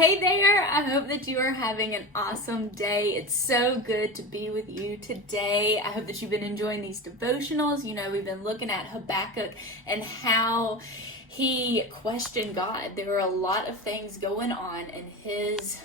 Hey there, I hope that you are having an awesome day. It's so good to be with you today. I hope that you've been enjoying these devotionals. You know, we've been looking at Habakkuk and how he questioned God. There were a lot of things going on in his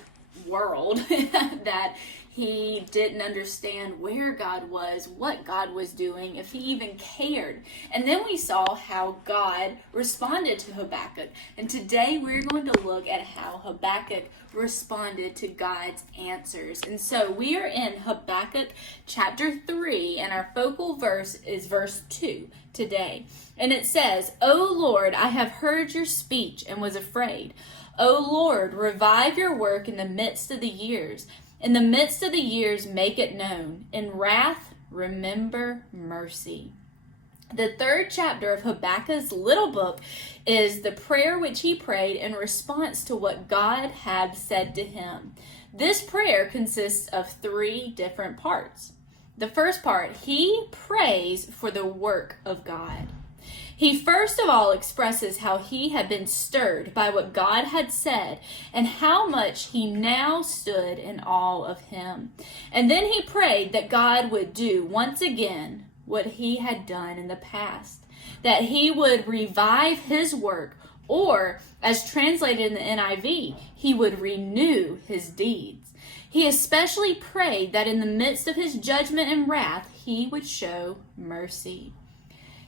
world that he didn't understand where God was, what God was doing, if he even cared. And then we saw how God responded to Habakkuk. And today we're going to look at how Habakkuk responded to God's answers. And so we are in Habakkuk chapter 3, and our focal verse is verse 2 today. And it says, "O Lord, I have heard your speech and was afraid. O Lord, revive your work in the midst of the years. In the midst of the years, make it known. In wrath, remember mercy." The third chapter of Habakkuk's little book is the prayer which he prayed in response to what God had said to him. This prayer consists of 3 different parts. The first part, he prays for the work of God. He first of all expresses how he had been stirred by what God had said and how much he now stood in awe of him. And then he prayed that God would do once again what he had done in the past, that he would revive his work, or as translated in the NIV, he would renew his deeds. He especially prayed that in the midst of his judgment and wrath, he would show mercy.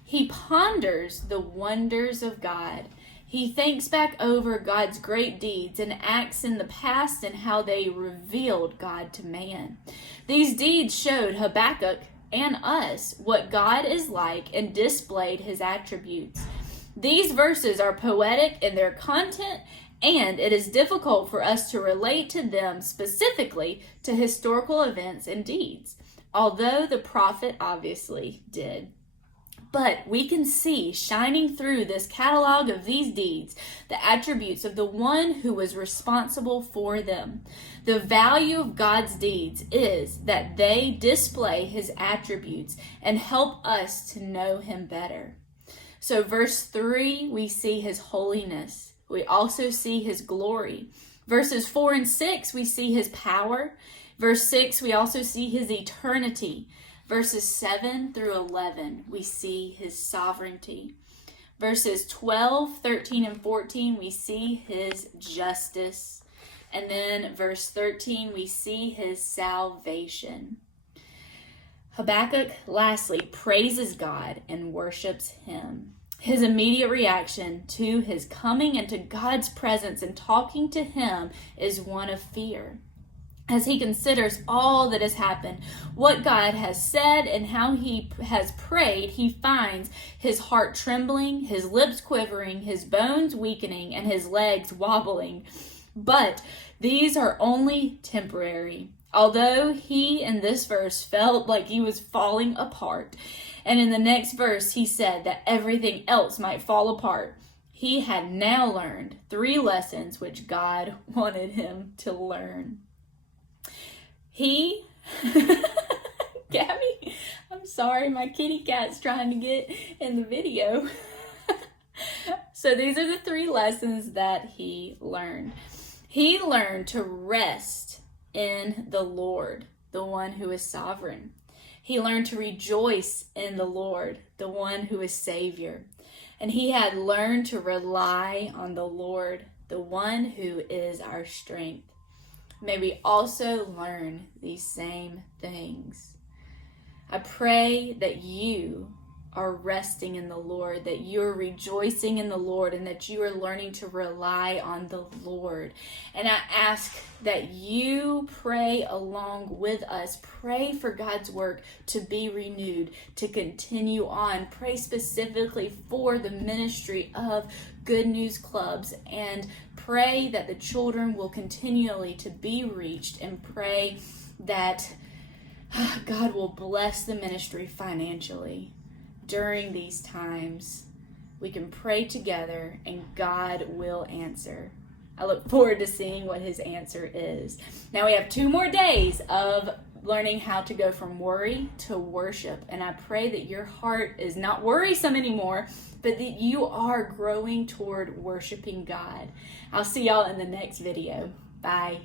He ponders the wonders of God. He thinks back over God's great deeds and acts in the past and how they revealed God to man. These deeds showed Habakkuk and us what God is like and displayed his attributes. These verses are poetic in their content, and it is difficult for us to relate to them specifically to historical events and deeds, although the prophet obviously did. But we can see shining through this catalog of these deeds the attributes of the one who was responsible for them. The value of God's deeds is that they display his attributes and help us to know him better. So verse 3, we see his holiness. We also see his glory. Verses 4 and 6, we see his power. Verse 6, we also see his eternity. Verses 7 through 11, we see his sovereignty. Verses 12, 13, and 14, we see his justice. And then verse 13, we see his salvation. Habakkuk, lastly, praises God and worships him. His immediate reaction to his coming into God's presence and talking to him is one of fear. As he considers all that has happened, what God has said, and how he has prayed, he finds his heart trembling, his lips quivering, his bones weakening, and his legs wobbling. But these are only temporary. Although he in this verse felt like he was falling apart, and in the next verse he said that everything else might fall apart, he had now learned 3 lessons which God wanted him to learn. Gabby, I'm sorry, my kitty cat's trying to get in the video. So these are the 3 lessons that he learned. He learned to rest in the Lord, the one who is sovereign. He learned to rejoice in the Lord, the one who is Savior. And he had learned to rely on the Lord, the one who is our strength. May we also learn these same things. I pray that you are resting in the Lord, that you're rejoicing in the Lord, and that you are learning to rely on the Lord. And I ask that you pray along with us. Pray for God's work to be renewed, to continue on. Pray specifically for the ministry of Good News Clubs, and pray that the children will continually to be reached, and pray that God will bless the ministry financially. During these times, we can pray together and God will answer. I look forward to seeing what his answer is. Now we have 2 more days of learning how to go from worry to worship. And I pray that your heart is not worrisome anymore, but that you are growing toward worshiping God. I'll see y'all in the next video. Bye.